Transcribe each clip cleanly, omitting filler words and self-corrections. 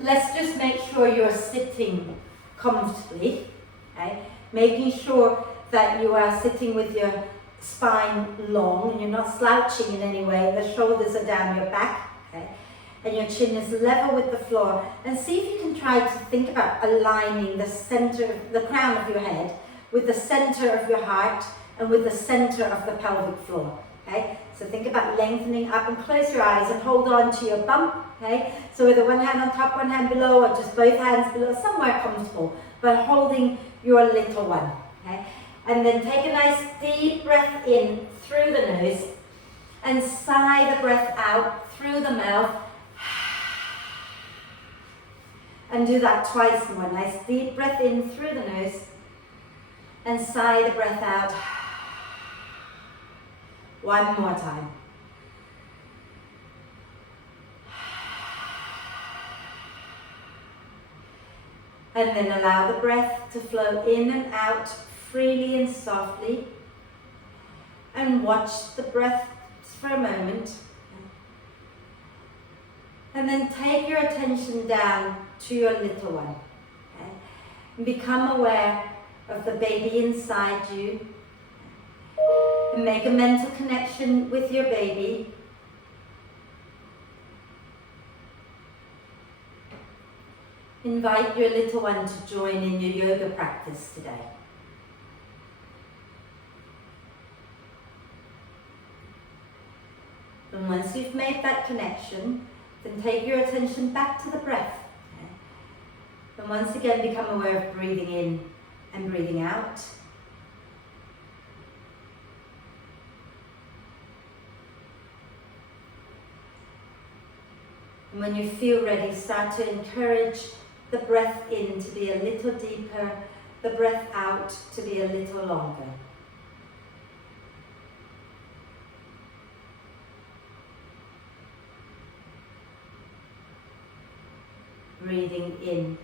Let's just make sure you're sitting comfortably, okay? Making sure that you are sitting with your spine long and you're not slouching in any way. The shoulders are down your back, okay? And your chin is level with the floor. And see if you can try to think about aligning the center, the crown of your head with the center of your heart and with the center of the pelvic floor, okay? So think about lengthening up and close your eyes and hold on to your bump, okay? So with one hand on top, one hand below, or just both hands below, somewhere comfortable, but holding your little one, okay? And then take a nice deep breath in through the nose and sigh the breath out through the mouth. And do that twice more. Nice deep breath in through the nose and sigh the breath out. One more time. And then allow the breath to flow in and out freely and softly. And watch the breath for a moment. And then take your attention down to your little one. Okay? And become aware of the baby inside you. And make a mental connection with your baby. Invite your little one to join in your yoga practice today. And once you've made that connection, then take your attention back to the breath. Okay? And once again, become aware of breathing in and breathing out. And when you feel ready, start to encourage the breath in to be a little deeper, the breath out to be a little longer. Breathing in,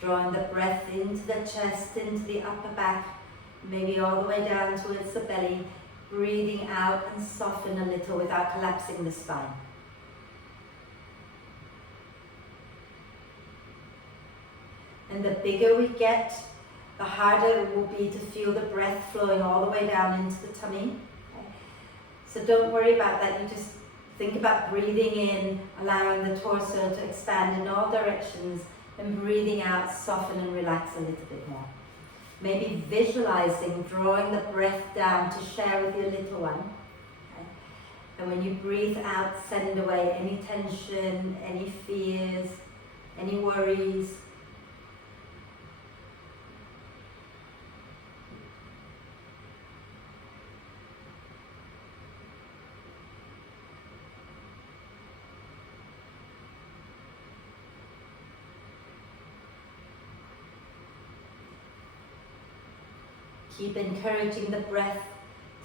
drawing the breath into the chest, into the upper back, maybe all the way down towards the belly. Breathing out and soften a little without collapsing the spine. And the bigger we get, the harder it will be to feel the breath flowing all the way down into the tummy. Okay? So don't worry about that, you just think about breathing in, allowing the torso to expand in all directions, and breathing out, soften and relax a little bit more. Maybe visualizing, drawing the breath down to share with your little one. Okay? And when you breathe out, send away any tension, any fears, any worries. Keep encouraging the breath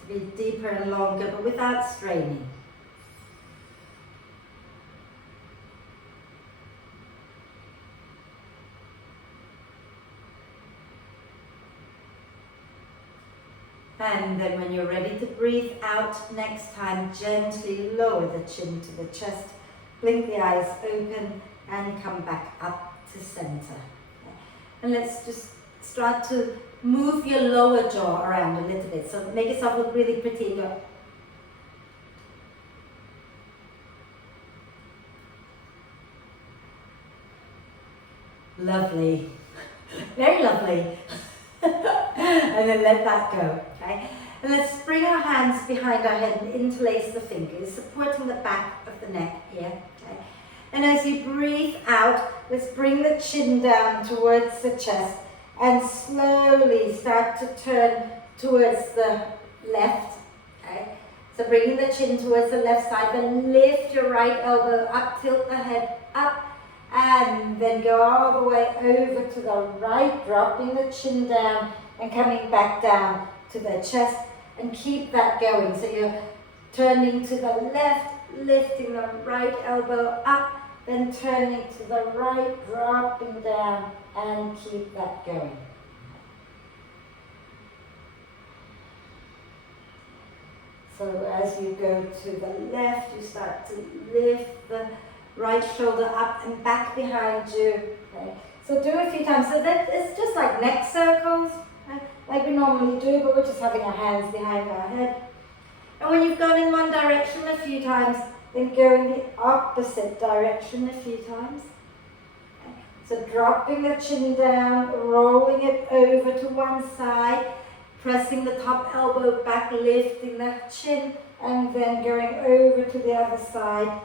to be deeper and longer, but without straining. And then when you're ready to breathe out next time, gently lower the chin to the chest, blink the eyes open and come back up to center. And let's just start to move your lower jaw around a little bit. So make yourself look really pretty and go. Lovely. Very lovely. And then let that go, okay? And let's bring our hands behind our head and interlace the fingers, supporting the back of the neck here, okay? And as you breathe out, let's bring the chin down towards the chest and slowly start to turn towards the left, okay? So bringing the chin towards the left side, then lift your right elbow up, tilt the head up, and then go all the way over to the right, dropping the chin down and coming back down to the chest, and keep that going. So you're turning to the left, lifting the right elbow up, then turning to the right, dropping down, and keep that going. So as you go to the left, you start to lift the right shoulder up and back behind you. Okay. So do a few times. So that it's just like neck circles, like we normally do, but we're just having our hands behind our head. And when you've gone in one direction a few times, then go in the opposite direction a few times. Okay. So dropping the chin down, rolling it over to one side, pressing the top elbow back, lifting the chin, and then going over to the other side.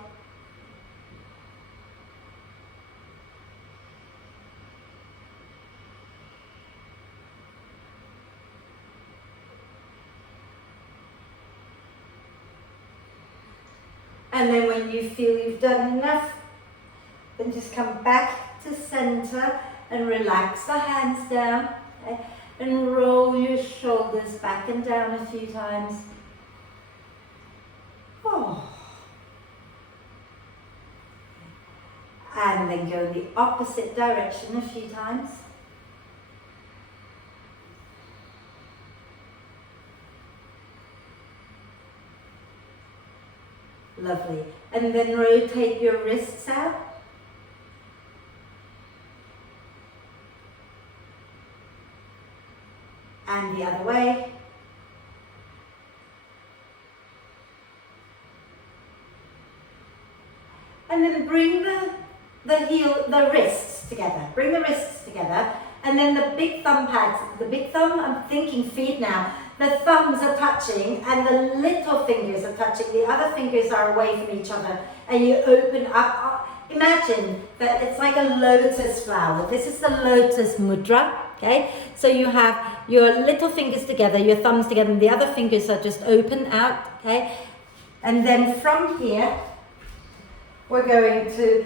And then when you feel you've done enough, then just come back to center and relax the hands down. Okay? And roll your shoulders back and down a few times. Oh. And then go in the opposite direction a few times. Lovely. And then rotate your wrists out. And the other way. And then bring the wrists together. Bring the wrists together. And then the big thumb pads. The big thumb, I'm thinking feet now. The thumbs are touching and the little fingers are touching. The other fingers are away from each other. And you open up. Imagine that it's like a lotus flower. This is the lotus mudra. Okay, so you have your little fingers together, your thumbs together, and the other fingers are just open out. Okay, and then from here, we're going to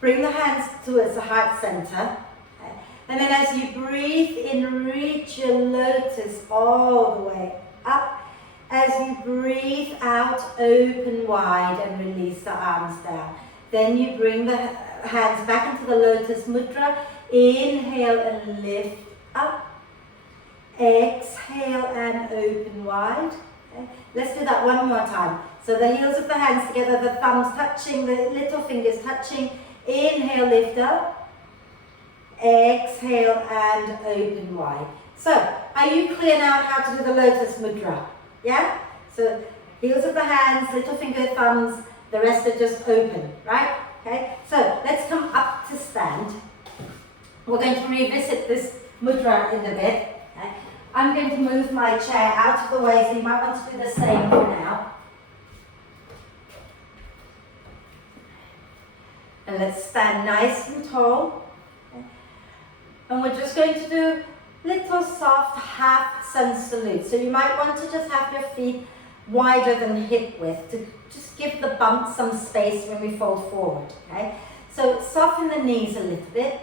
bring the hands towards the heart center. Okay? And then as you breathe in, reach your lotus all the way up. As you breathe out, open wide and release the arms down. Then you bring the hands back into the lotus mudra. Inhale and lift up. Exhale and open wide. Okay. Let's do that one more time. So the heels of the hands together, the thumbs touching, the little fingers touching. Inhale, lift up. Exhale and open wide. So, are you clear now how to do the lotus mudra? Yeah? So, heels of the hands, little finger, thumbs, the rest are just open, right? Okay? So, let's come up to stand. We're going to revisit this mudra in a bit. Okay? I'm going to move my chair out of the way, so you might want to do the same for now. And let's stand nice and tall. Okay? And we're just going to do little soft half sun salute. So you might want to just have your feet wider than hip width to just give the bump some space when we fold forward. Okay? So soften the knees a little bit.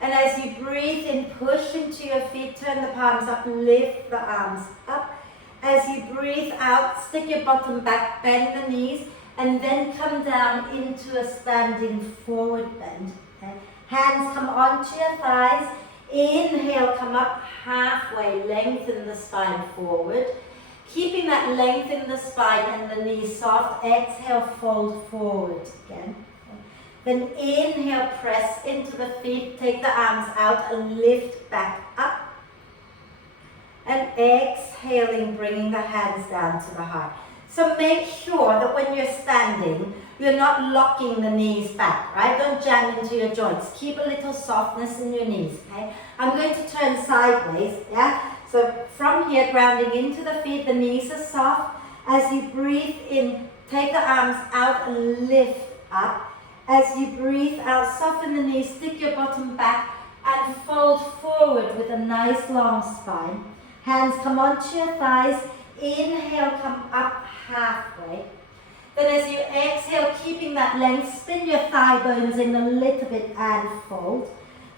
And as you breathe in, push into your feet, turn the palms up, lift the arms up. As you breathe out, stick your bottom back, bend the knees, and then come down into a standing forward bend. Okay? Hands come onto your thighs. Inhale, come up halfway, lengthen the spine forward. Keeping that length in the spine and the knees soft, exhale, fold forward again. Then inhale, press into the feet, take the arms out and lift back up. And exhaling, bringing the hands down to the heart. So make sure that when you're standing, you're not locking the knees back, right? Don't jam into your joints. Keep a little softness in your knees, okay? I'm going to turn sideways, yeah? So from here, grounding into the feet, the knees are soft. As you breathe in, take the arms out and lift up. As you breathe out, soften the knees, stick your bottom back and fold forward with a nice long spine. Hands come onto your thighs. Inhale, come up halfway. Then as you exhale, keeping that length, spin your thigh bones in a little bit and fold.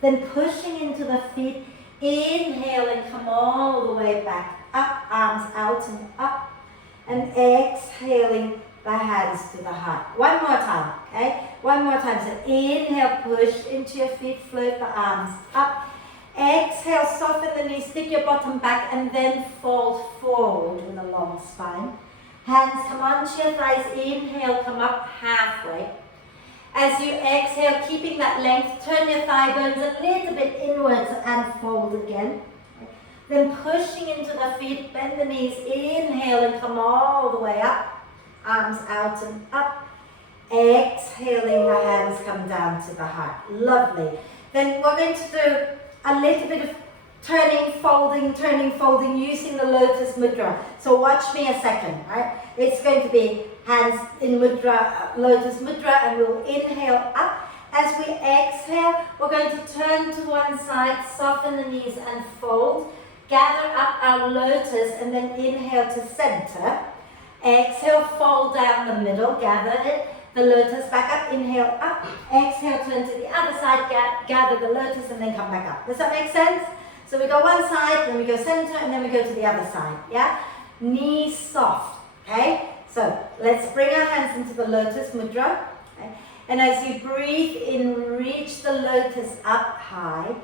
Then pushing into the feet, inhale and come all the way back. Up, arms out and up. And exhaling the hands to the heart. One more time, okay? One more time. So inhale, push into your feet, float the arms up. Exhale, soften the knees, stick your bottom back, and then fold forward with a long spine. Hands come onto your thighs. Inhale, come up halfway. As you exhale, keeping that length, turn your thigh bones a little bit inwards and fold again. Then pushing into the feet, bend the knees, inhale and come all the way up. Arms out and up. Exhaling, the hands come down to the heart. Lovely. Then we're going to do a little bit of turning, folding, using the lotus mudra. So watch me a second, right? It's going to be hands in mudra, lotus mudra, and we'll inhale up. As we exhale, we're going to turn to one side, soften the knees and fold. Gather up our lotus and then inhale to center. Exhale, fold down the middle, gather it. The lotus back up, inhale up. Exhale, turn to the other side, gather the lotus and then come back up. Does that make sense? So we go one side, then we go center, and then we go to the other side, yeah? Knees soft, okay? So let's bring our hands into the lotus mudra. Okay? And as you breathe in, reach the lotus up high.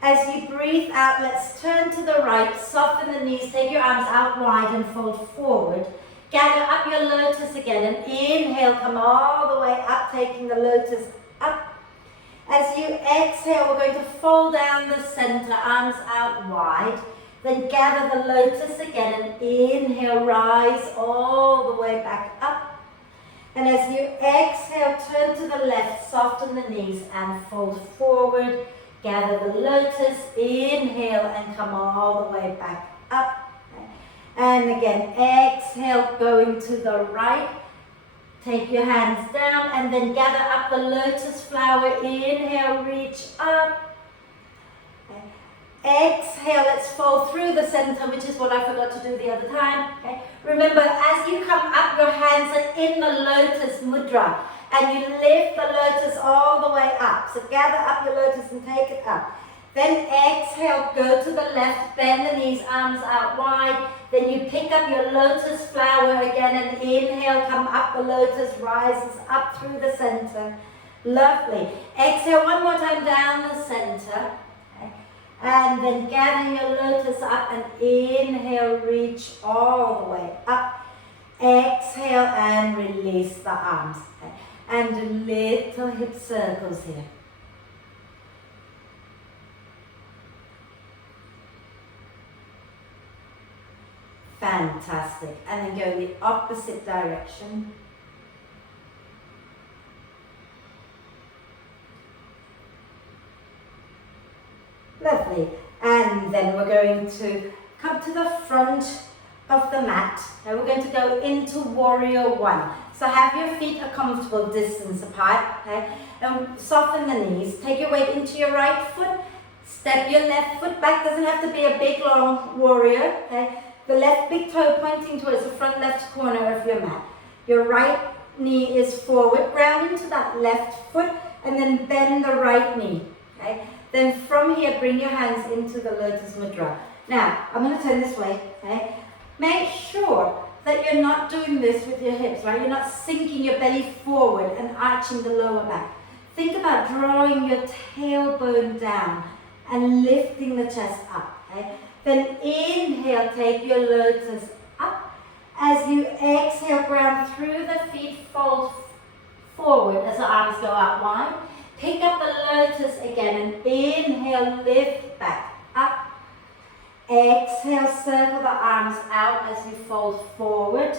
As you breathe out, let's turn to the right, soften the knees, take your arms out wide and fold forward. Gather up your lotus again and inhale, come all the way up, taking the lotus up. As you exhale, we're going to fold down the center, arms out wide. Then gather the lotus again and inhale, rise all the way back up. And as you exhale, turn to the left, soften the knees and fold forward. Gather the lotus, inhale and come all the way back up. And again, exhale, going to the right. Take your hands down and then gather up the lotus flower. Inhale, reach up. Exhale, let's fold through the center, which is what I forgot to do the other time. Okay. Remember, as you come up, your hands are in the lotus mudra. And you lift the lotus all the way up. So gather up your lotus and take it up. Then exhale, go to the left, bend the knees, arms out wide. Then you pick up your lotus flower again and inhale, come up the lotus, rises up through the center. Lovely. Exhale one more time down the center. Okay. And then gather your lotus up and inhale, reach all the way up. Exhale and release the arms. Okay. And do little hip circles here. Fantastic. And then go the opposite direction. Lovely. And then we're going to come to the front of the mat. Now we're going to go into warrior one. So have your feet a comfortable distance apart. Okay? And soften the knees. Take your weight into your right foot. Step your left foot back. Doesn't have to be a big long warrior. Okay? The left big toe pointing towards the front left corner of your mat. Your right knee is forward, ground into that left foot, and then bend the right knee. Okay? Then from here, bring your hands into the lotus mudra. Now, I'm going to turn this way. Okay? Make sure that you're not doing this with your hips, right? You're not sinking your belly forward and arching the lower back. Think about drawing your tailbone down and lifting the chest up. Okay? Then inhale, take your lotus up. As you exhale, ground through the feet, fold forward as the arms go out wide. Pick up the lotus again and inhale, lift back up. Exhale, circle the arms out as you fold forward.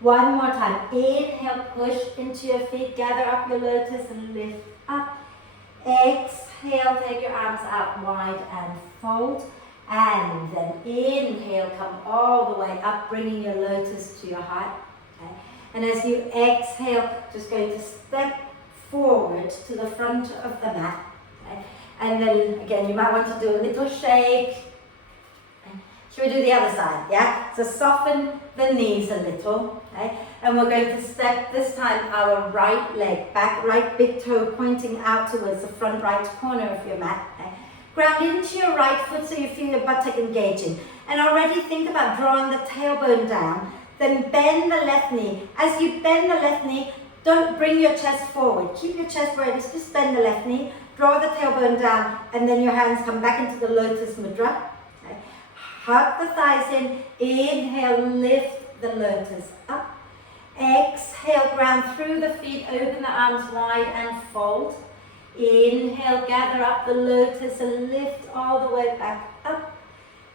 One more time. Inhale, push into your feet, gather up your lotus and lift up. Exhale, take your arms out wide and fold. And then inhale, come all the way up, bringing your lotus to your heart. Okay? And as you exhale, just going to step forward to the front of the mat. Okay? And then again, you might want to do a little shake. Okay? Should we do the other side? Yeah? So soften the knees a little. Okay? And we're going to step this time our right leg back, right big toe pointing out towards the front right corner of your mat. Okay? Ground into your right foot so you feel your buttock engaging. And already think about drawing the tailbone down. Then bend the left knee. As you bend the left knee, don't bring your chest forward. Keep your chest where it is. Just bend the left knee. Draw the tailbone down. And then your hands come back into the lotus mudra. Okay. Hug the thighs in. Inhale, lift the lotus up. Exhale, ground through the feet, open the arms wide and fold. Inhale, gather up the lotus and lift all the way back up.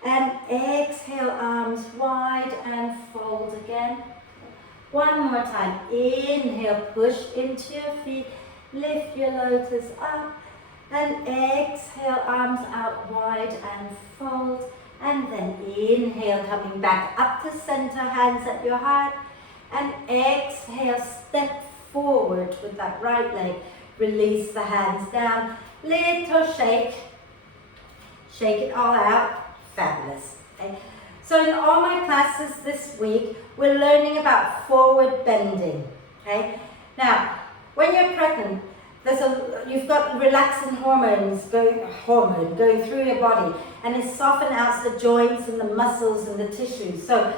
And exhale, arms wide and fold again. One more time. Inhale, push into your feet, lift your lotus up. And exhale, arms out wide and fold. And then inhale, coming back up to center, hands at your heart. And exhale, step forward with that right leg. Release the hands down. Little shake. Shake it all out. Fabulous. Okay. So in all my classes this week, we're learning about forward bending. Okay. Now, when you're pregnant, you've got relaxing hormones going through your body, and it softens out the joints and the muscles and the tissues. So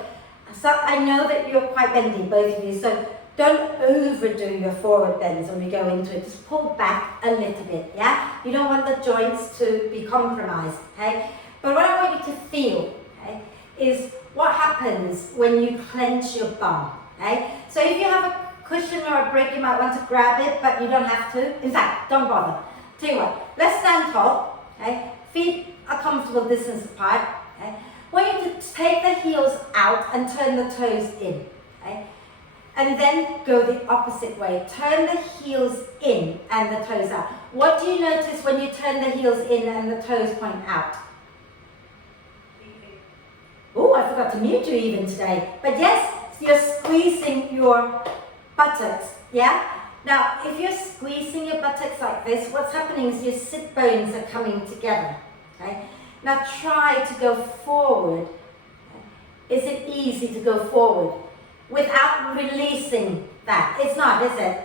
I know that you're quite bendy, both of you. So don't overdo your forward bends when we go into it. Just pull back a little bit. Yeah. You don't want the joints to be compromised. Okay. But what I want you to feel, okay, is what happens when you clench your bum. Okay? So if you have a cushion or a brick, you might want to grab it, but you don't have to. In fact, don't bother. Tell you what, let's stand tall. Okay? Feet a comfortable distance apart. Okay? I want you to take the heels out and turn the toes in. Okay? And then go the opposite way. Turn the heels in and the toes out. What do you notice when you turn the heels in and the toes point out? Oh, I forgot to mute you even today. But yes, you're squeezing your buttocks, yeah? Now, if you're squeezing your buttocks like this, what's happening is your sit bones are coming together, okay? Now try to go forward. Is it easy to go forward without releasing that? It's not, is it?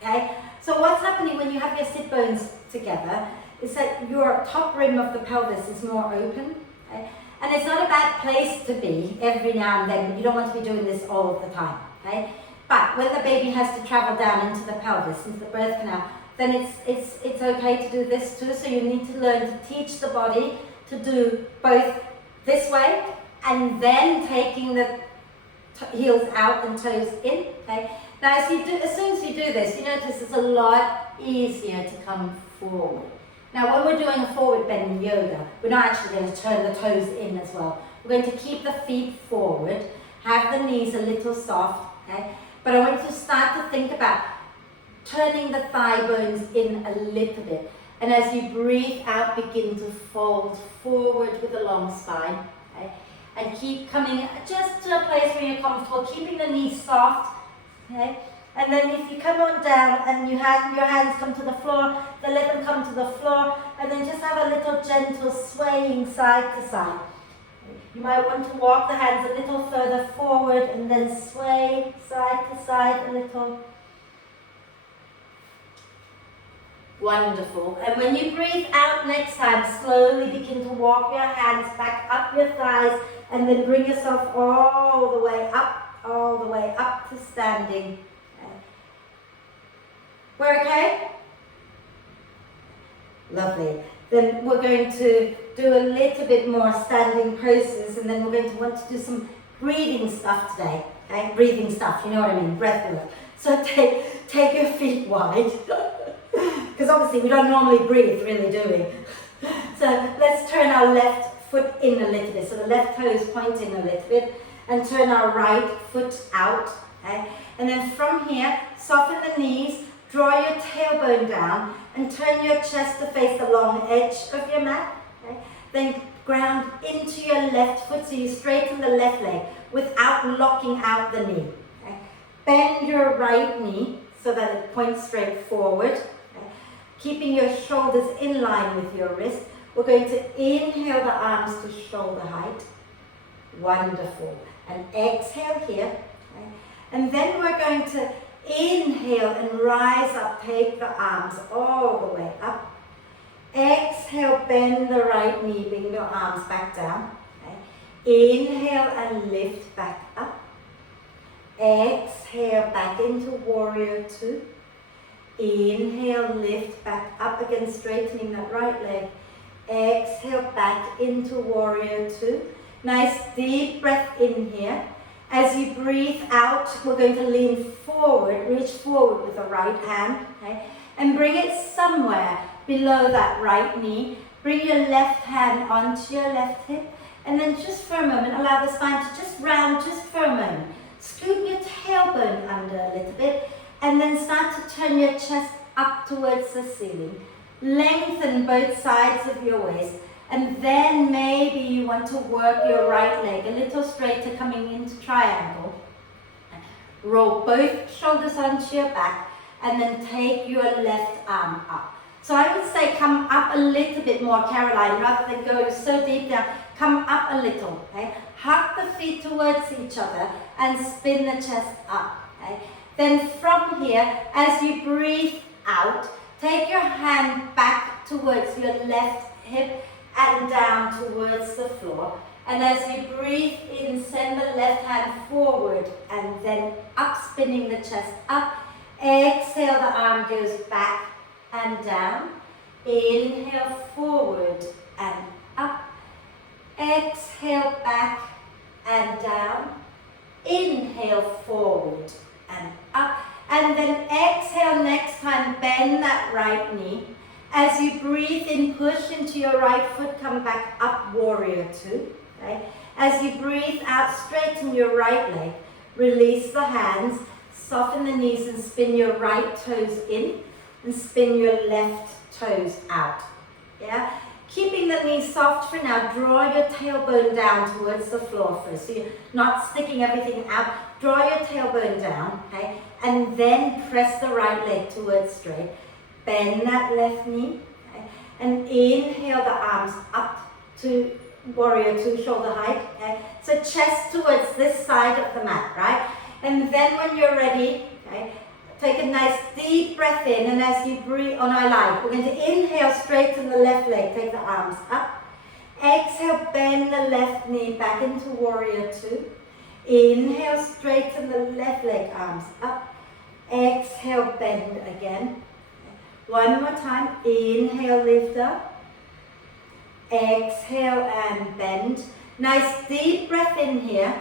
Okay? So what's happening when you have your sit bones together is that your top rim of the pelvis is more open, okay? And it's not a bad place to be every now and then, but you don't want to be doing this all of the time, okay? But when the baby has to travel down into the pelvis, into the birth canal, then it's okay to do this too. So you need to learn to teach the body to do both this way and then taking the heels out and toes in, okay? Now as soon as you do this, you notice it's a lot easier to come forward. Now when we're doing a forward bend in yoga, we're not actually going to turn the toes in as well. We're going to keep the feet forward, have the knees a little soft, okay? But I want you to start to think about turning the thigh bones in a little bit. And as you breathe out, begin to fold forward with a long spine, okay? And keep coming just to a place where you're comfortable, keeping the knees soft, okay? And then if you come on down and you have your hands come to the floor, then let them come to the floor, and then just have a little gentle swaying side to side. You might want to walk the hands a little further forward and then sway side to side a little. Wonderful. And when you breathe out next time, slowly begin to walk your hands back up your thighs and then bring yourself all the way up to standing. We're okay? Lovely. Then we're going to do a little bit more standing poses, and then we're going to want to do some breathing stuff today. Okay? Breathing stuff, you know what I mean? Breath work. So take your feet wide. Because obviously we don't normally breathe, really, do we? So let's turn our left foot in a little bit. So the left toes point in a little bit, and turn our right foot out. Okay? And then from here, soften the knees, draw your tailbone down, and turn your chest to face the long edge of your mat. Okay? Then ground into your left foot, so you straighten the left leg without locking out the knee. Okay? Bend your right knee so that it points straight forward. Okay? Keeping your shoulders in line with your wrist. We're going to inhale the arms to shoulder height. Wonderful. And exhale here. Okay? And then we're going to inhale and rise up, take the arms all the way up. Exhale, bend the right knee, bring your arms back down. Okay. Inhale and lift back up. Exhale, back into warrior two. Inhale, lift back up again, straightening that right leg. Exhale, back into warrior two. Nice deep breath in here. As you breathe out, we're going to lean forward, reach forward with the right hand, okay? And bring it somewhere below that right knee. Bring your left hand onto your left hip, and then just for a moment, allow the spine to just round just for a moment. Scoop your tailbone under a little bit, and then start to turn your chest up towards the ceiling. Lengthen both sides of your waist, and then maybe you want to work your right leg a little straighter, coming into triangle. Roll both shoulders onto your back, and then take your left arm up. So I would say come up a little bit more, Caroline, rather than go so deep down. Come up a little, okay? Hug the feet towards each other and spin the chest up, okay? Then from here, as you breathe out, take your hand back towards your left hip and down towards the floor. And as you breathe in, send the left hand forward and then up, spinning the chest up. Exhale, the arm goes back and down. Inhale, forward and up. Exhale, back and down. Inhale, forward and up. And then exhale, next time, bend that right knee. As you breathe in, push into your right foot, come back up, warrior two. Okay? As you breathe out, straighten your right leg. Release the hands, soften the knees and spin your right toes in and spin your left toes out. Yeah? Keeping the knees soft for now, draw your tailbone down towards the floor first. So you're not sticking everything out. Draw your tailbone down, okay? And then press the right leg towards straight. Bend that left knee, okay? And inhale the arms up to warrior two, shoulder height, okay? So chest towards this side of the mat, right? And then when you're ready, okay, take a nice deep breath in, and as you breathe on our line, we're going to inhale, straighten the left leg, take the arms up. Exhale, bend the left knee back into warrior two. Inhale, straighten the left leg, arms up. Exhale, bend again. One more time, inhale, lift up. Exhale and bend. Nice deep breath in here.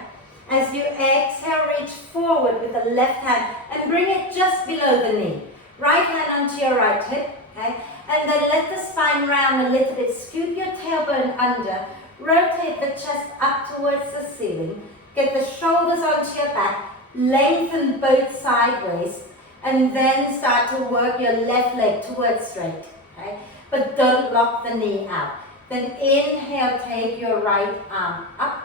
As you exhale, reach forward with the left hand and bring it just below the knee. Right hand onto your right hip, okay? And then let the spine round a little bit. Scoop your tailbone under. Rotate the chest up towards the ceiling. Get the shoulders onto your back. Lengthen both sideways. And then start to work your left leg towards straight, okay? But don't lock the knee out. Then inhale, take your right arm up.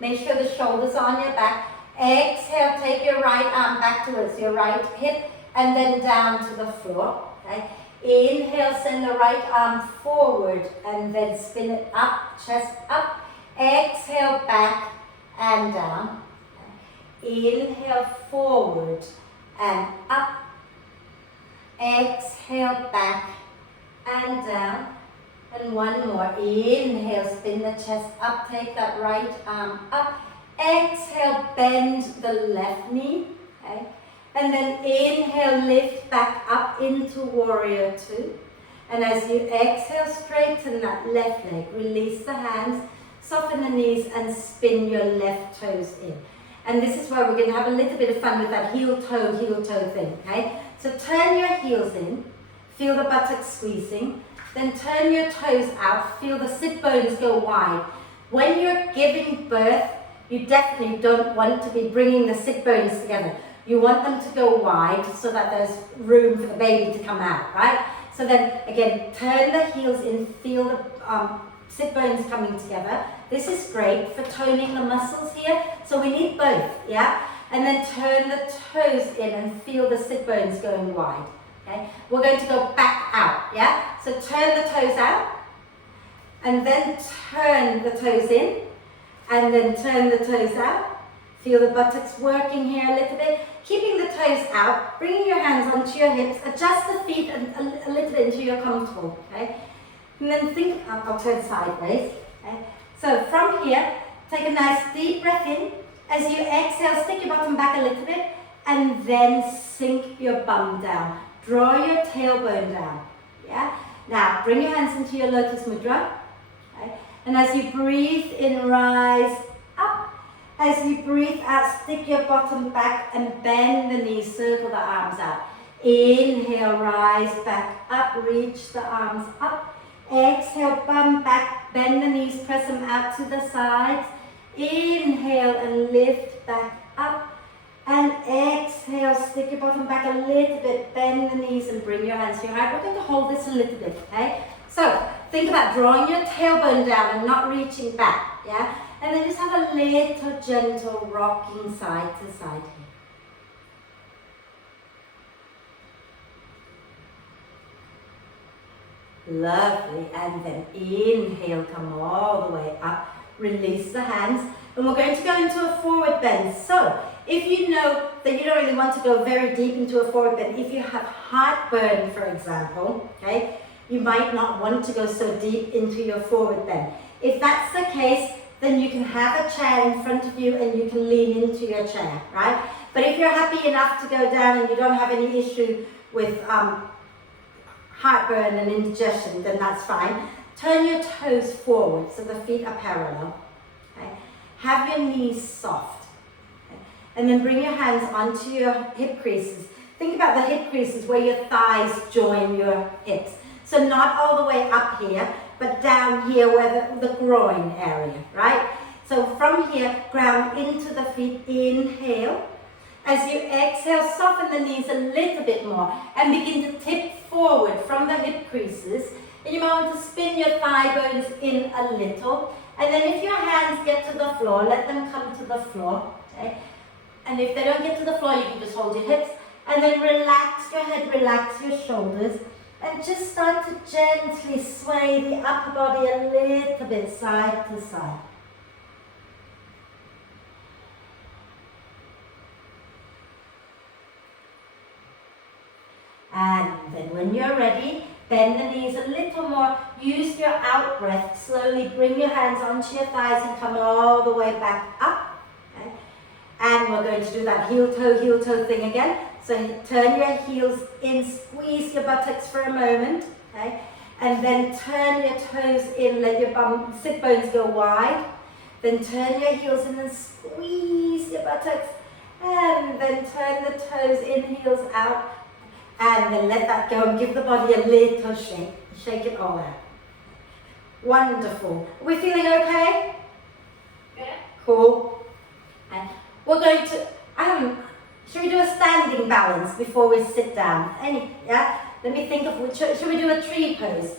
Make sure the shoulders are on your back. Exhale, take your right arm back towards your right hip and then down to the floor. Okay? Inhale, send the right arm forward and then spin it up, chest up. Exhale, back and down. Okay? Inhale, forward and up. Exhale, back and down. And one more. Inhale, spin the chest up, take that right arm up. Exhale, bend the left knee. Okay? And then inhale, lift back up into warrior two. And as you exhale, straighten that left leg. Release the hands, soften the knees, and spin your left toes in. And this is where we're going to have a little bit of fun with that heel-toe thing. Okay? So turn your heels in. Feel the buttocks squeezing. Then turn your toes out, feel the sit bones go wide. When you're giving birth, you definitely don't want to be bringing the sit bones together. You want them to go wide so that there's room for the baby to come out, right? So then, again, turn the heels in, feel the sit bones coming together. This is great for toning the muscles here, so we need both, yeah? And then turn the toes in and feel the sit bones going wide. Okay? We're going to go back out, yeah? So turn the toes out, and then turn the toes in, and then turn the toes out. Feel the buttocks working here a little bit. Keeping the toes out, bringing your hands onto your hips, adjust the feet a little bit until you're comfortable, okay? And then think, I'll turn sideways, okay? So from here, take a nice deep breath in. As you exhale, stick your bottom back a little bit, and then sink your bum down. Draw your tailbone down, yeah? Now, bring your hands into your lotus mudra, okay? And as you breathe in, rise up. Exhale, As you breathe out, stick your bottom back and bend the knees, circle the arms out. Inhale, rise back up, reach the arms up. Exhale, bum back, bend the knees, press them out to the sides. Inhale and lift back up. And exhale, stick your bottom back a little bit, bend the knees and bring your hands to your heart. We're going to hold this a little bit, okay? So, think about drawing your tailbone down and not reaching back, yeah? And then just have a little gentle rocking side to side here. Lovely. And then inhale, come all the way up. Release the hands. And we're going to go into a forward bend. So, if you know that you don't really want to go very deep into a forward bend, if you have heartburn, for example, okay, you might not want to go so deep into your forward bend. If that's the case, then you can have a chair in front of you and you can lean into your chair, right? But if you're happy enough to go down and you don't have any issue with heartburn and indigestion, then that's fine. Turn your toes forward so the feet are parallel. Okay? Have your knees soft. Okay? And then bring your hands onto your hip creases. Think about the hip creases where your thighs join your hips. So not all the way up here, but down here where the groin area, right? So from here, ground into the feet, inhale. As you exhale, soften the knees a little bit more and begin to tip forward from the hip creases. And you might want to spin your thigh bones in a little. And then if your hands get to the floor, let them come to the floor, okay? And if they don't get to the floor, you can just hold your hips. And then relax your head, relax your shoulders. And just start to gently sway the upper body a little bit side to side. And then when you're ready, bend the knees a little more. Use your out breath. Slowly bring your hands onto your thighs and come all the way back up. Okay? And we're going to do that heel toe thing again. So turn your heels in, squeeze your buttocks for a moment, okay? And then turn your toes in, let your sit bones go wide. Then turn your heels in and squeeze your buttocks. And then turn the toes in, heels out. And then let that go and give the body a little shake. Shake it all out. Wonderful. Are we feeling okay? Yeah. Cool. And we're going to, should we do a standing balance before we sit down? Yeah? Let me think of, should we do a tree pose?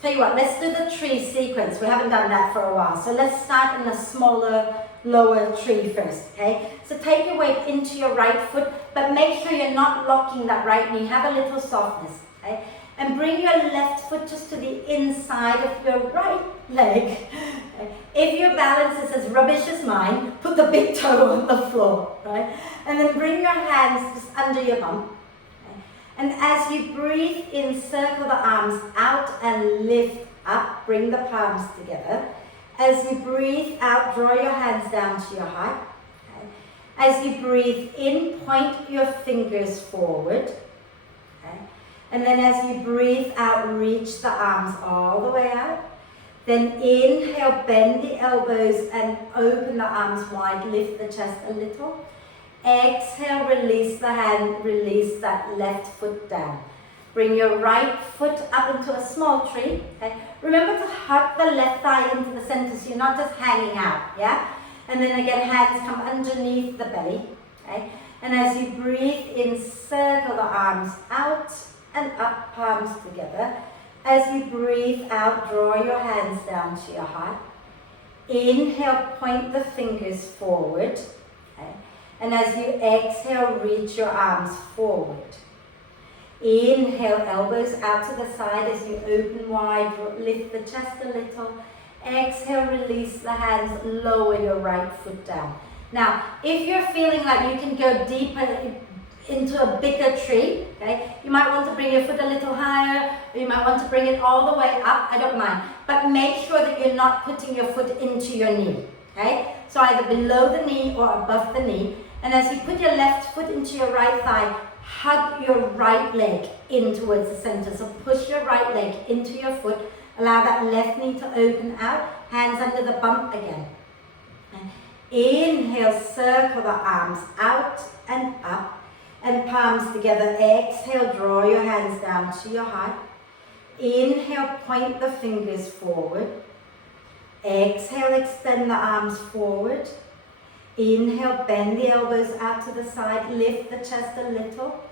Tell you what, let's do the tree sequence. We haven't done that for a while. So let's start in a smaller, lower tree first, okay? So take your weight into your right foot, but make sure you're not locking that right knee. Have a little softness, okay? And bring your left foot just to the inside of your right leg. Okay? If your balance is as rubbish as mine, put the big toe on the floor, right? And then bring your hands just under your bum. Okay? And as you breathe in, circle the arms out and lift up. Bring the palms together. As you breathe out, draw your hands down to your heart. Okay? As you breathe in, point your fingers forward. Okay? And then as you breathe out, reach the arms all the way out. Then inhale, bend the elbows and open the arms wide, lift the chest a little. Exhale, release the hand, release that left foot down. Bring your right foot up into a small tree. Okay? Remember to hug the left thigh into the center so you're not just hanging out, yeah? And then again, hands come underneath the belly. Okay? And as you breathe in, circle the arms out and up, palms together. As you breathe out, draw your hands down to your heart. Inhale, point the fingers forward. Okay? And as you exhale, reach your arms forward. Inhale, elbows out to the side as you open wide, lift the chest a little. Exhale, release the hands, lower your right foot down. Now, if you're feeling like you can go deeper into a bigger tree, okay, you might want to bring your foot a little higher, or you might want to bring it all the way up, I don't mind. But make sure that you're not putting your foot into your knee, okay? So either below the knee or above the knee. And as you put your left foot into your right thigh, hug your right leg in towards the center. So push your right leg into your foot. Allow that left knee to open out. Hands under the bump again. Inhale, circle the arms out and up and palms together. Exhale, draw your hands down to your heart. Inhale, point the fingers forward. Exhale, extend the arms forward. Inhale, bend the elbows out to the side, lift the chest a little.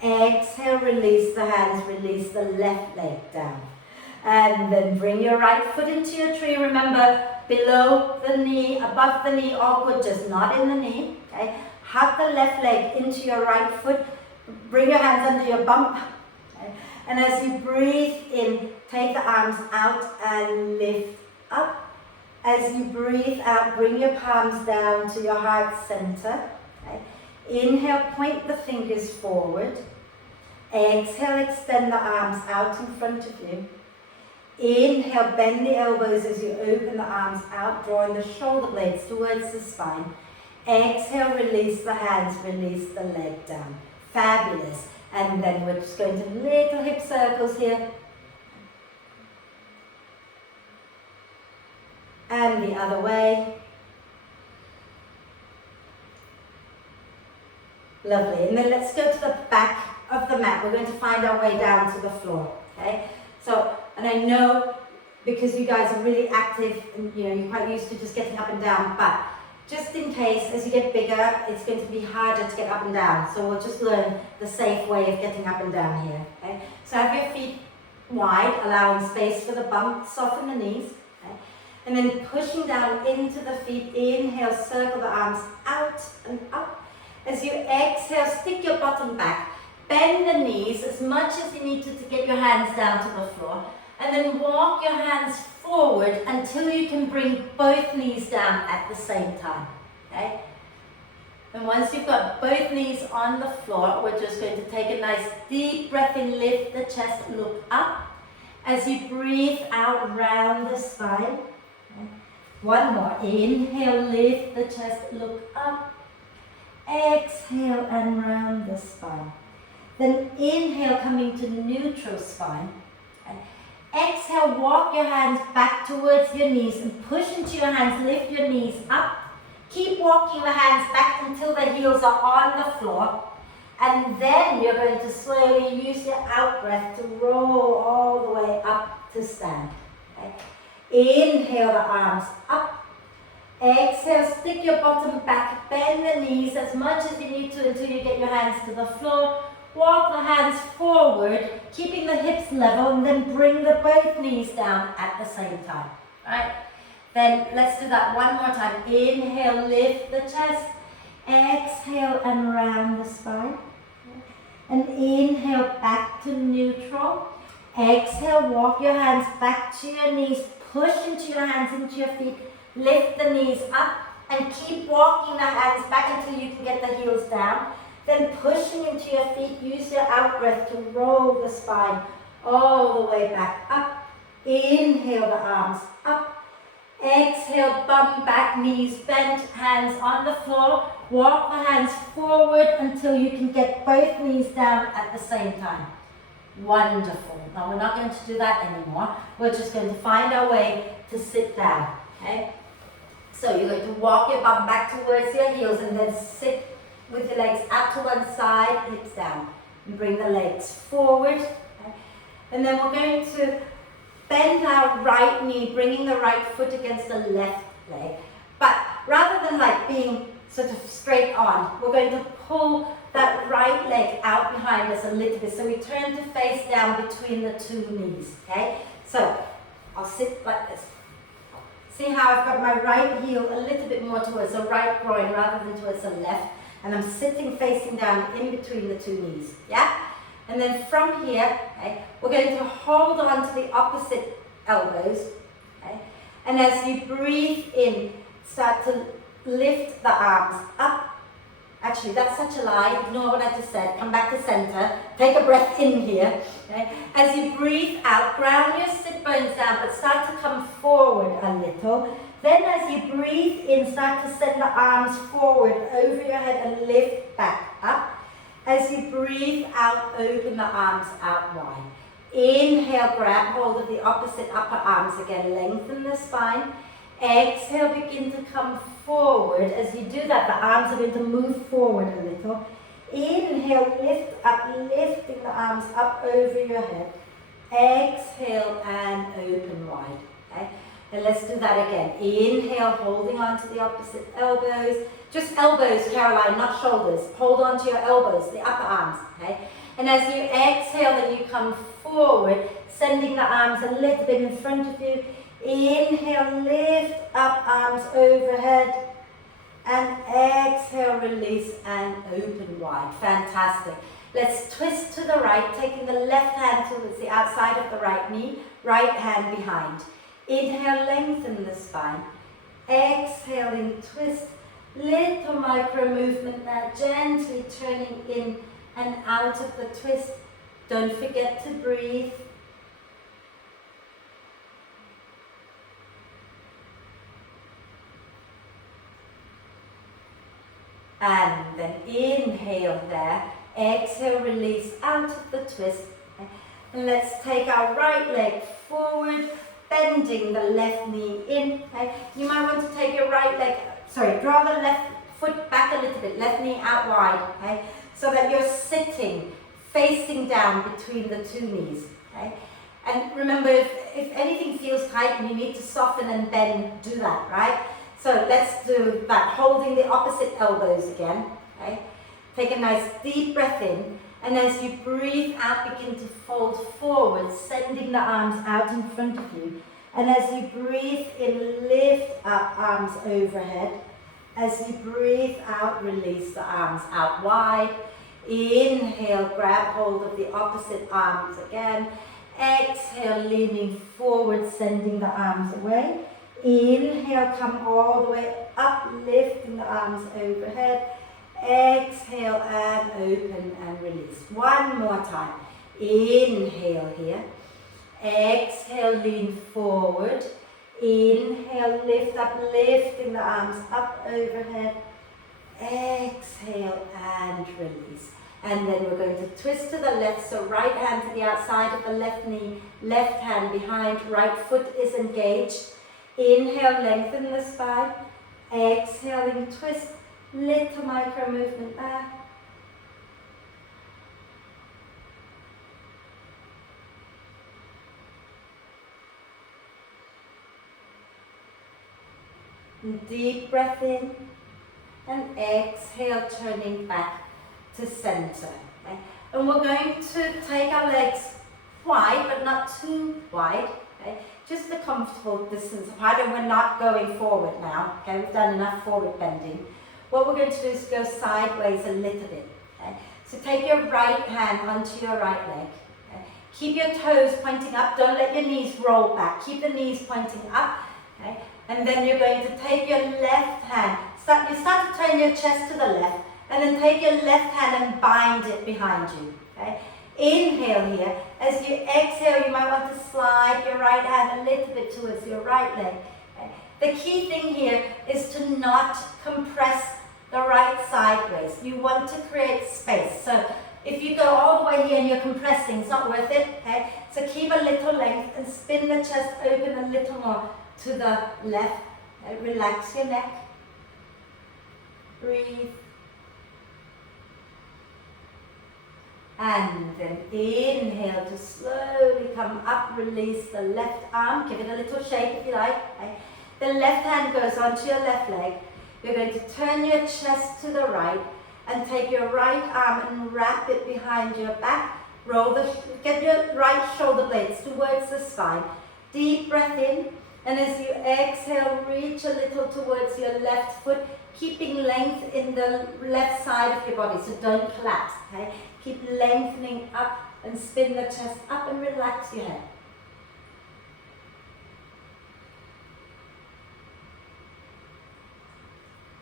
Exhale, release the hands, release the left leg down. And then bring your right foot into your tree. Remember, below the knee, above the knee, all good, just not in the knee. Okay? Hug the left leg into your right foot. Bring your hands under your bump. Okay? And as you breathe in, take the arms out and lift up. As you breathe out, bring your palms down to your heart center. Okay? Inhale, point the fingers forward. Exhale, extend the arms out in front of you. Inhale, bend the elbows as you open the arms out, drawing the shoulder blades towards the spine. Exhale, release the hands, release the leg down. Fabulous. And then we're just going to little hip circles here. And the other way. Lovely. And then let's go to the back of the mat. We're going to find our way down to the floor. Okay? So, and I know because you guys are really active and you're quite used to just getting up and down, but just in case as you get bigger, it's going to be harder to get up and down. So we'll just learn the safe way of getting up and down here. Okay? So have your feet wide, allowing space for the bump, soften the knees. Okay? And then pushing down into the feet, inhale, circle the arms out and up. As you exhale, stick your bottom back, bend the knees as much as you need to get your hands down to the floor. And then walk your hands forward until you can bring both knees down at the same time. Okay? And once you've got both knees on the floor, we're just going to take a nice deep breath in, lift the chest, look up. As you breathe out, round the spine. Okay? One more. Inhale, lift the chest, look up. Exhale and round the spine. Then inhale, coming to neutral spine. Okay? Exhale, walk your hands back towards your knees and push into your hands, lift your knees up. Keep walking the hands back until the heels are on the floor. And then you're going to slowly use your out breath to roll all the way up to stand. Okay? Inhale the arms up. Exhale, stick your bottom back, bend the knees as much as you need to until you get your hands to the floor. Walk the hands forward, keeping the hips level, and then bring the both knees down at the same time. Right? Then let's do that one more time. Inhale, lift the chest. Exhale and round the spine. And inhale back to neutral. Exhale, walk your hands back to your knees. Push into your hands, into your feet. Lift the knees up and keep walking the hands back until you can get the heels down. Then pushing into your feet, use your out breath to roll the spine all the way back up. Inhale the arms up. Exhale, bum back, knees bent, hands on the floor. Walk the hands forward until you can get both knees down at the same time. Wonderful. Now we're not going to do that anymore. We're just going to find our way to sit down. Okay? So you're going to walk your bum back towards your heels and then sit with your legs out to one side, hips down. And bring the legs forward. Okay? And then we're going to bend our right knee, bringing the right foot against the left leg. But rather than like being sort of straight on, we're going to pull that right leg out behind us a little bit. So we turn to face down between the two knees. Okay? So I'll sit like this. See how I've got my right heel a little bit more towards the right groin rather than towards the left. And I'm sitting facing down in between the two knees. Yeah? And then from here, okay, we're going to hold on to the opposite elbows. Okay? And as you breathe in, start to lift the arms up. Actually, that's such a lie. Ignore what I just said. Come back to center. Take a breath in here. Okay? As you breathe out, ground your sit bones down, but start to come forward a little. Then as you breathe in, start to send the arms forward over your head and lift back up. As you breathe out, open the arms out wide. Inhale, grab hold of the opposite upper arms again. Lengthen the spine. Exhale, begin to come forward. As you do that, the arms are going to move forward a little. Inhale, lift up, lifting the arms up over your head. Exhale and open wide. Okay? And let's do that again. Inhale, holding on to the opposite elbows. Just elbows, Caroline, not shoulders. Hold on to your elbows, the upper arms. Okay? And as you exhale, then you come forward, sending the arms a little bit in front of you. Inhale, lift up, arms overhead. And exhale, release and open wide. Fantastic. Let's twist to the right, taking the left hand towards the outside of the right knee, right hand behind. Inhale, lengthen the spine. Exhaling, twist. Little micro movement now, gently turning in and out of the twist. Don't forget to breathe. And then inhale there. Exhale, release out of the twist. And let's take our right leg forward, bending the left knee in. Okay? You might want to take your right leg, draw the left foot back a little bit, left knee out wide, okay? So that you're sitting, facing down between the two knees. Okay? And remember, if anything feels tight and you need to soften and bend, do that, right? So let's do that, holding the opposite elbows again. Okay? Take a nice deep breath in, and as you breathe out, begin to fold forward, sending the arms out in front of you. And as you breathe in, lift up, arms overhead. As you breathe out, release the arms out wide. Inhale, grab hold of the opposite arms again. Exhale, leaning forward, sending the arms away. Inhale, come all the way up, lifting the arms overhead. Exhale and open and release. One more time. Inhale here. Exhale, lean forward. Inhale, lift up, lifting the arms up overhead. Exhale and release. And then we're going to twist to the left, so right hand to the outside of the left knee, left hand behind, right foot is engaged. Inhale, lengthen the spine. Exhaling, twist. Little micro movement there. Deep breath in and exhale, turning back to center. Okay? And we're going to take our legs wide, but not too wide. Okay? Just a comfortable distance apart, and we're not going forward now. Okay? We've done enough forward bending. What we're going to do is go sideways a little bit. Okay? So take your right hand onto your right leg. Okay? Keep your toes pointing up. Don't let your knees roll back. Keep the knees pointing up. Okay? And then you're going to take your left hand. You start to turn your chest to the left. And then take your left hand and bind it behind you. Okay? Inhale here. As you exhale, you might want to slide your right hand a little bit towards your right leg. Okay? The key thing here is to not compress the right sideways. You want to create space. So if you go all the way here and you're compressing, it's not worth it. Okay? So keep a little length and spin the chest open a little more to the left. Okay? Relax your neck. Breathe. And then inhale to slowly come up, release the left arm, give it a little shake if you like. Okay. The left hand goes onto your left leg. You're going to turn your chest to the right and take your right arm and wrap it behind your back. Get your right shoulder blades towards the spine. Deep breath in, and as you exhale, reach a little towards your left foot, keeping length in the left side of your body, so don't collapse. Okay? Keep lengthening up and spin the chest up and relax your head.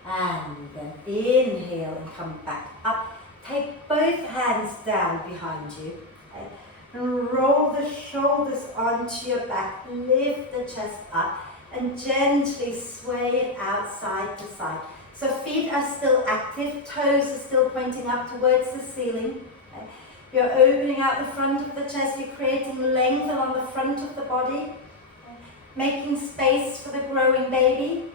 And then inhale and come back up. Take both hands down behind you. Okay? And roll the shoulders onto your back. Lift the chest up and gently sway it out side to side. So feet are still active, toes are still pointing up towards the ceiling. Okay? You're opening out the front of the chest, you're creating length along the front of the body. Okay? making space for the growing baby.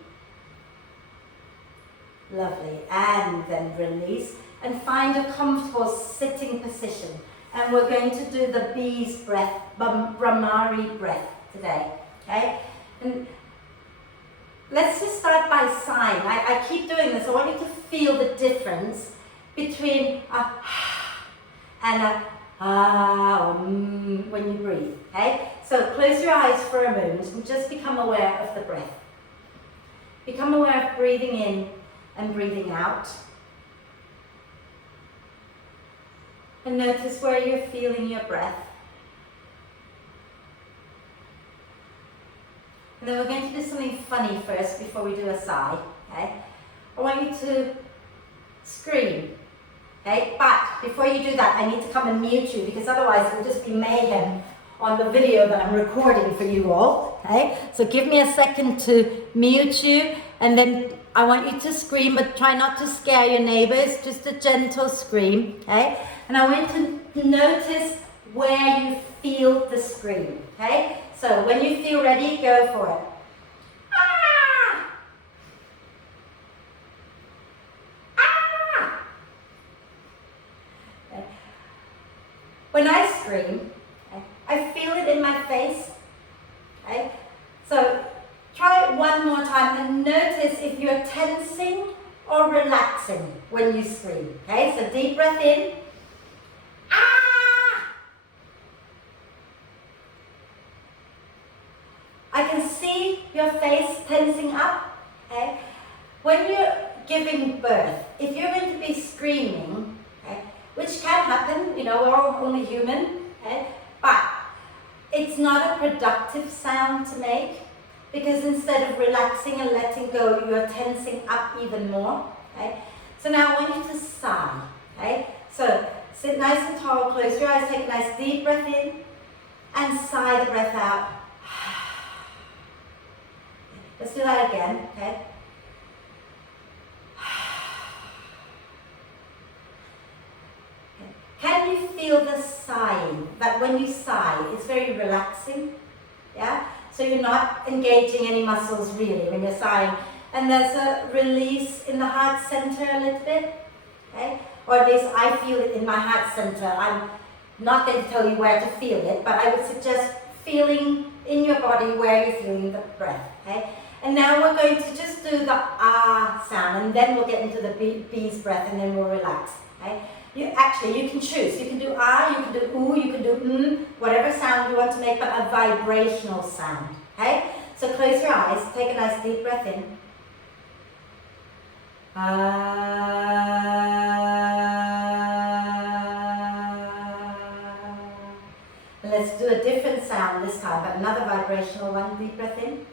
Lovely. And then release and find a comfortable sitting position. And we're going to do the bee's breath, Bhramari breath today. Okay? And let's just start by sighing. I keep doing this. I want you to feel the difference between a and a when you breathe. Okay? So close your eyes for a moment and just become aware of the breath. Become aware of breathing in and breathing out. And notice where you're feeling your breath. And then we're going to do something funny first before we do a sigh. Okay? I want you to scream. Okay? But before you do that, I need to come and mute you because otherwise it will just be mayhem on the video that I'm recording for you all. Okay? So give me a second to mute you, and then I want you to scream, but try not to scare your neighbors, just a gentle scream. Okay? And I want you to notice where you feel the scream. Okay? So when you feel ready, go for it. Ah! Ah! Okay. When I scream, okay, I feel it in my face. Okay? So try it one more time and notice if you're tensing or relaxing when you scream. Okay? So deep breath in. I can see your face tensing up. Okay? When you're giving birth, if you're going to be screaming, okay, which can happen, you know, we're all only human, okay, but it's not a productive sound to make because instead of relaxing and letting go, you're tensing up even more. Okay? So now I want you to sigh. Okay? So sit nice and tall, close your eyes, take a nice deep breath in, and sigh the breath out. Let's do that again, okay? Can you feel the sighing? That when you sigh, it's very relaxing, yeah? So you're not engaging any muscles really when you're sighing. And there's a release in the heart center a little bit, okay? Or at least I feel it in my heart center. I'm not going to tell you where to feel it, but I would suggest feeling in your body where you're feeling the breath, okay? And now we're going to just do the ah sound, and then we'll get into the bee's breath, and then we'll relax. Okay? You can choose. You can do ah, you can do ooh, you can do whatever sound you want to make, but a vibrational sound. Okay? So close your eyes, take a nice deep breath in. And let's do a different sound this time, but another vibrational one. Deep breath in.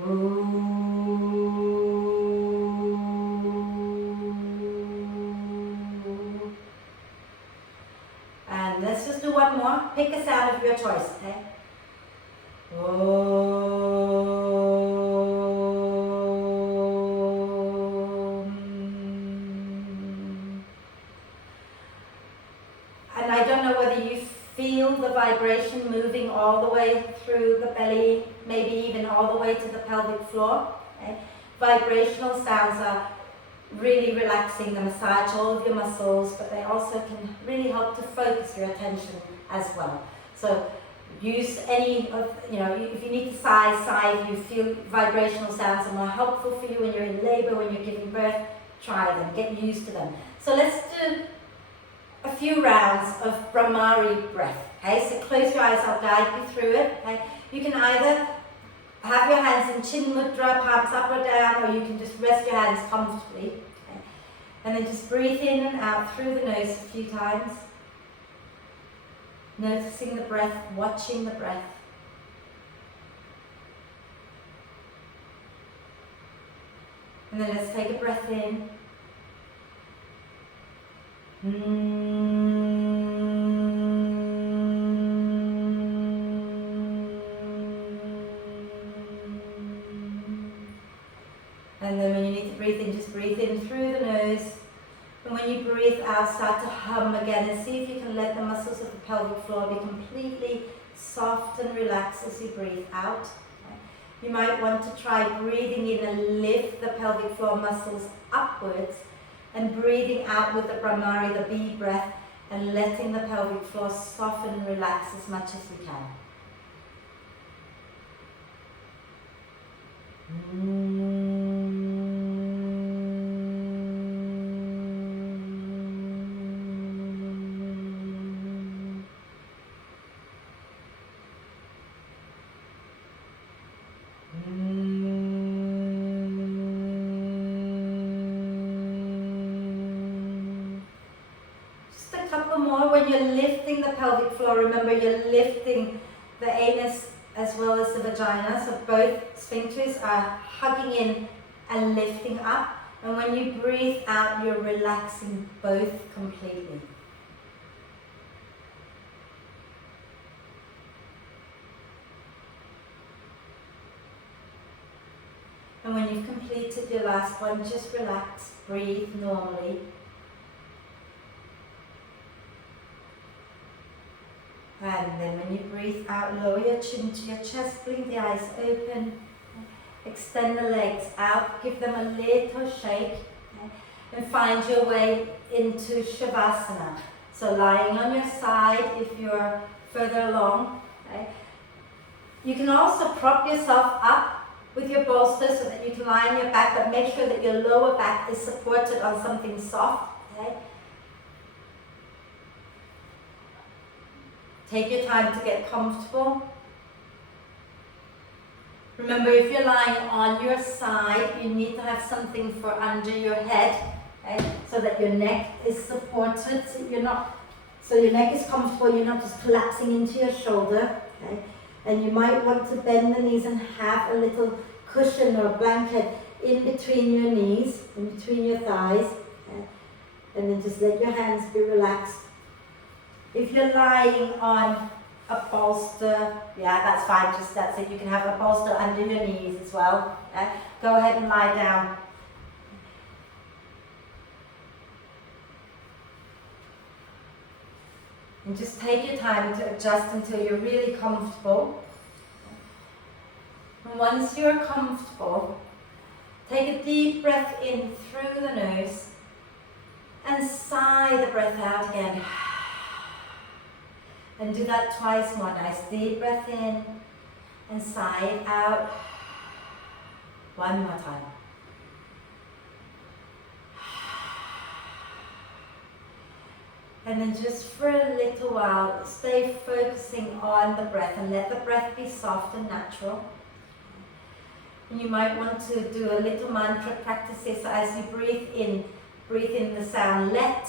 Ooh. And let's just do one more. Pick a sound of your choice, okay? Oh. And I don't know whether you feel the vibration moving all the way through the belly, maybe even all the way to the pelvic floor. Okay? Vibrational sounds are really relaxing. They massage all of your muscles, but they also can really help to focus your attention as well. So use any of, if you need to sigh, if you feel vibrational sounds are more helpful for you when you're in labor, when you're giving birth, try them, get used to them. So let's do a few rounds of Bhramari breath. Okay, so close your eyes, I'll guide you through it. Okay? You can either have your hands in chin mudra, palms up or down, or you can just rest your hands comfortably. Okay? And then just breathe in and out through the nose a few times. Noticing the breath, watching the breath. And then let's take a breath in. And then when you need to breathe in, just breathe in through the nose. And when you breathe out, start to hum again and see if you can let the muscles of the pelvic floor be completely soft and relax as you breathe out. You might want to try breathing in and lift the pelvic floor muscles upwards, and breathing out with the Bhramari, the B breath, and letting the pelvic floor soften and relax as much as you can. Just a couple more. When you're lifting the pelvic floor, remember you're lifting the anus as well as the vagina, so both sphincters are hugging in and lifting up. And when you breathe out, you're relaxing both completely. And when you've completed your last one, just relax, breathe normally. And then when you breathe out, lower your chin to your chest, blink the eyes open, extend the legs out, give them a little shake, and find your way into Shavasana. So lying on your side if you're further along. Okay. You can also prop yourself up with your bolster so that you can lie on your back, but make sure that your lower back is supported on something soft. Okay. Take your time to get comfortable. Remember, if you're lying on your side, you need to have something for under your head, okay? So that your neck is supported. So your neck is comfortable. You're not just collapsing into your shoulder. Okay? And you might want to bend the knees and have a little cushion or blanket in between your knees, in between your thighs, okay? And then just let your hands be relaxed. If you're lying on a bolster, yeah, that's fine, just that's it. You can have a bolster under your knees as well. Go ahead and lie down. And just take your time to adjust until you're really comfortable. And once you're comfortable, take a deep breath in through the nose and sigh the breath out again. And do that twice more. Nice deep breath in and sigh it out. One more time. And then just for a little while, stay focusing on the breath and let the breath be soft and natural. And you might want to do a little mantra practice here. So as you breathe in the sound let.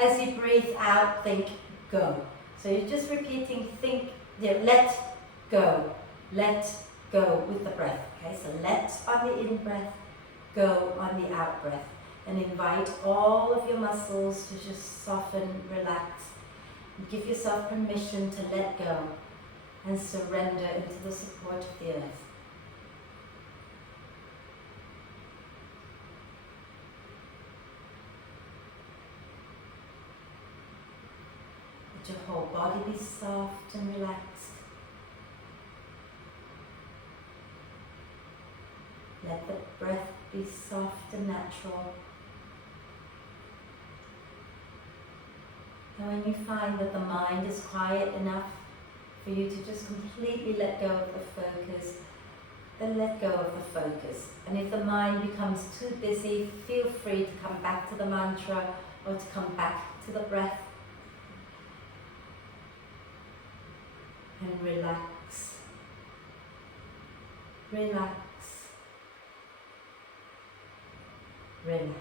As you breathe out, think go. So you're just repeating, think, let go with the breath. Okay, so let on the in-breath, go on the out-breath. And invite all of your muscles to just soften, relax. And give yourself permission to let go and surrender into the support of the earth. Let your whole body be soft and relaxed. Let the breath be soft and natural. And when you find that the mind is quiet enough for you to just completely let go of the focus, then let go of the focus. And if the mind becomes too busy, feel free to come back to the mantra or to come back to the breath. And relax. Relax. Relax.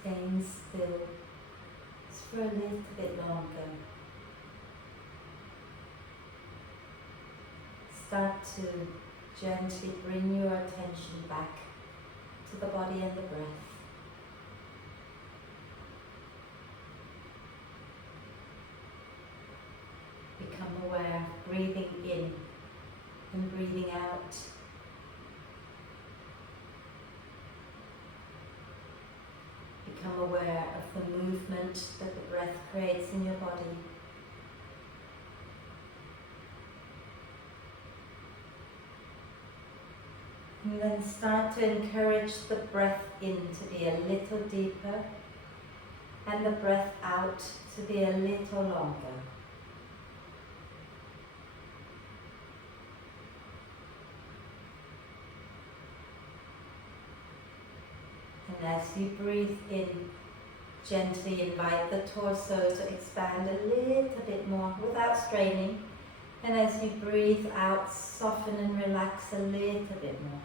staying still just for a little bit longer. Start to gently bring your attention back to the body and the breath. Become aware of breathing in and breathing out. Become aware of the movement that the breath creates in your body. And then start to encourage the breath in to be a little deeper and the breath out to be a little longer. And as you breathe in, gently invite the torso to expand a little bit more without straining. And as you breathe out, soften and relax a little bit more.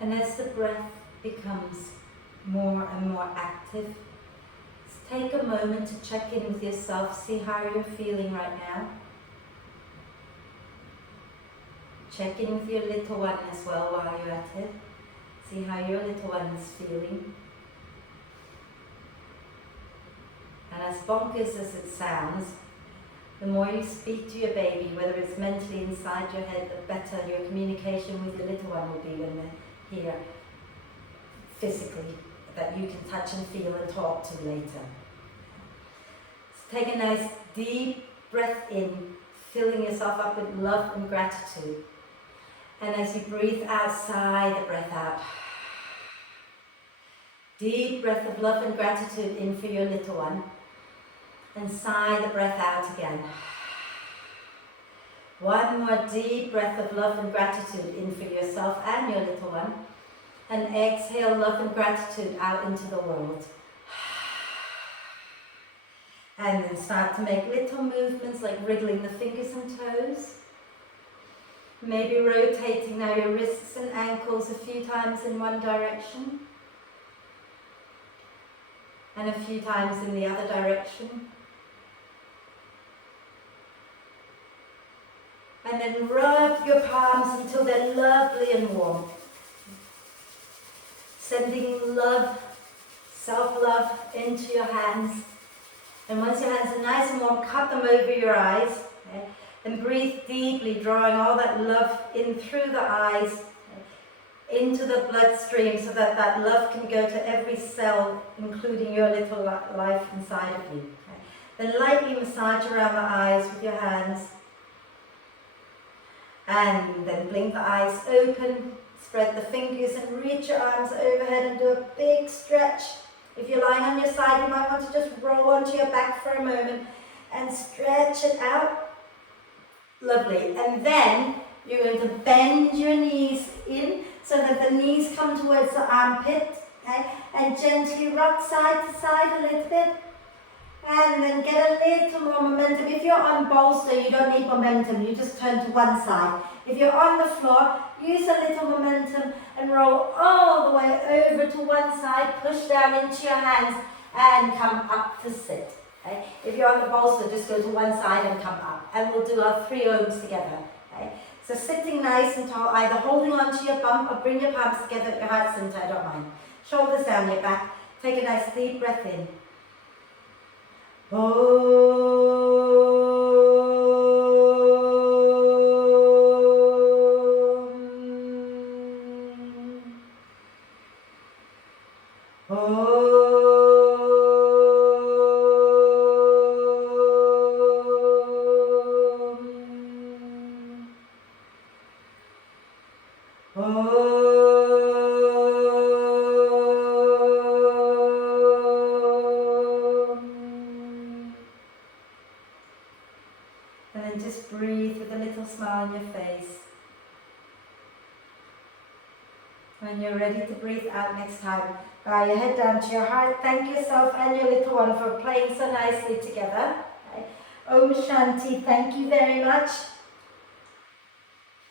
And as the breath becomes more and more active, take a moment to check in with yourself, see how you're feeling right now. Check in with your little one as well while you're at it. See how your little one is feeling. And as bonkers as it sounds, the more you speak to your baby, whether it's mentally inside your head, the better your communication with your little one will be when they're here physically, that you can touch and feel and talk to later. So take a nice deep breath in, filling yourself up with love and gratitude. And as you breathe out, sigh the breath out. Deep breath of love and gratitude in for your little one. And sigh the breath out again. One more deep breath of love and gratitude in for yourself and your little one. And exhale love and gratitude out into the world. And then start to make little movements like wriggling the fingers and toes. Maybe rotating now your wrists and ankles a few times in one direction. And a few times in the other direction. And then rub your palms until they're lovely and warm. Sending love, self-love into your hands. And once your hands are nice and warm, cup them over your eyes. Okay? And breathe deeply, drawing all that love in through the eyes, okay, into the bloodstream so that that love can go to every cell, including your little life inside of you. Okay? Then lightly massage around the eyes with your hands. And then blink the eyes open, spread the fingers and reach your arms overhead and do a big stretch. If you're lying on your side, you might want to just roll onto your back for a moment and stretch it out. Lovely. And then you're going to bend your knees in so that the knees come towards the armpit. Okay? And gently rock side to side a little bit. And then get a little more momentum. If you're on bolster, you don't need momentum. You just turn to one side. If you're on the floor, use a little momentum and roll all the way over to one side. Push down into your hands and come up to sit. Okay? If you're on the bolster, just go to one side and come up. And we'll do our 3 ohms together. Okay? So sitting nice and tall, either holding onto your bum or bring your palms together at your heart center, I don't mind. Shoulders down your back. Take a nice deep breath in. And then just breathe with a little smile on your face. When you're ready to breathe out next time, bow your head down to your heart. Thank yourself and your little one for playing so nicely together. Okay. Om Shanti, thank you very much.